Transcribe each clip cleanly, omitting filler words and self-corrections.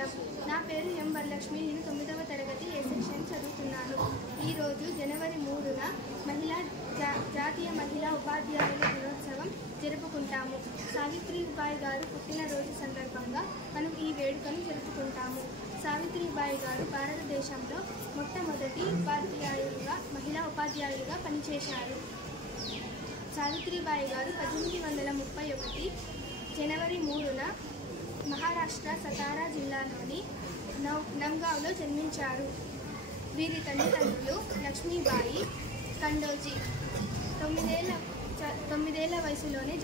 నమస్కారం. నా పేరు ఎం వరలక్ష్మి. నేను 9వ తరగతి ఏ సెక్షన్ చదువుతున్నాను. ఈరోజు జనవరి 3న జాతీయ మహిళా ఉపాధ్యాయుల దినోత్సవం జరుపుకుంటాము. సావిత్రిబాయి గారు పుట్టినరోజు సందర్భంగా మనం ఈ వేడుకను జరుపుకుంటాము. సావిత్రిబాయి గారు భారతదేశంలో మొట్టమొదటి మహిళా ఉపాధ్యాయులుగా పనిచేశారు. సావిత్రిబాయి గారు 1831 జనవరి 3న మహారాష్ట్ర సతారా జిల్లాలోని నమ్గావ్లో జన్మించారు. వీరి తల్లిదండ్రులు లక్ష్మీబాయి కండోజీ. 9 వయసులోనే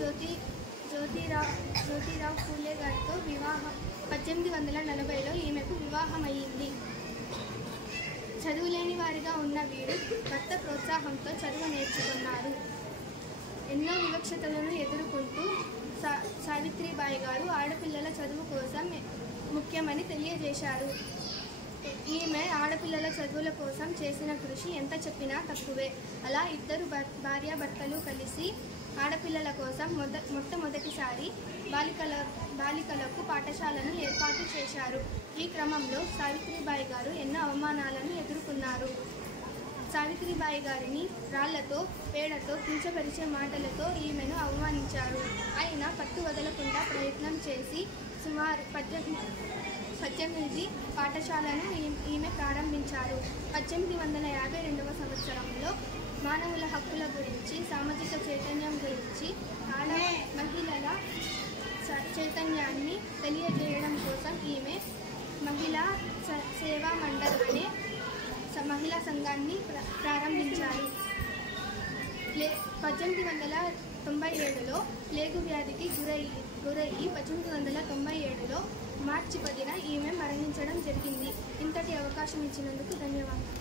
జ్యోతిరావు ఫూలే గారితో వివాహం 1840లో ఈమెకు వివాహమయ్యింది. చదువులేని వారిగా ఉన్న వీరు భర్త ప్రోత్సాహంతో చదువు నేర్చుకున్నారు. ఎన్నో వివక్షతలను ఎదుర్కొంటూ సావిత్రిబాయి గారు ఆడపిల్లల చదువు కోసం ముఖ్యమని తెలియజేశారు. ఈమె ఆడపిల్లల చదువుల కోసం చేసిన కృషి ఎంత చెప్పినా తక్కువే. అలా ఇద్దరు భార్యాభర్తలు కలిసి ఆడపిల్లల కోసం మొట్టమొదటిసారి బాలికలకు పాఠశాలను ఏర్పాటు చేశారు. ఈ క్రమంలో సావిత్రిబాయి గారు ఎన్నో అవమానాలను ఎదుర్కొన్నారు. సావిత్రిబాయి గారిని రాళ్లతో, పేడతో, కించపరిచే మాటలతో ఈమెను అవమానించారు. అయినా పట్టు వదలకుండా ప్రయత్నం చేసి సుమారు 18 పాఠశాలను ఈమె ప్రారంభించారు. 1852వ సంవత్సరంలో మానవుల హక్కుల గురించి, సామాజిక చైతన్యం గురించి, మహిళల చైతన్యాన్ని తెలియజేయడం కోసం ఈమె మహిళా సేవా మండల్ అనే మహిళా సంఘాన్ని ప్రారంభించారు. 1897లో ప్లేగు వ్యాధికి గురయ్యి 1897లో మార్చి 10న ఈమె మరణించడం జరిగింది. ఇంతటి అవకాశం ఇచ్చినందుకు ధన్యవాదాలు.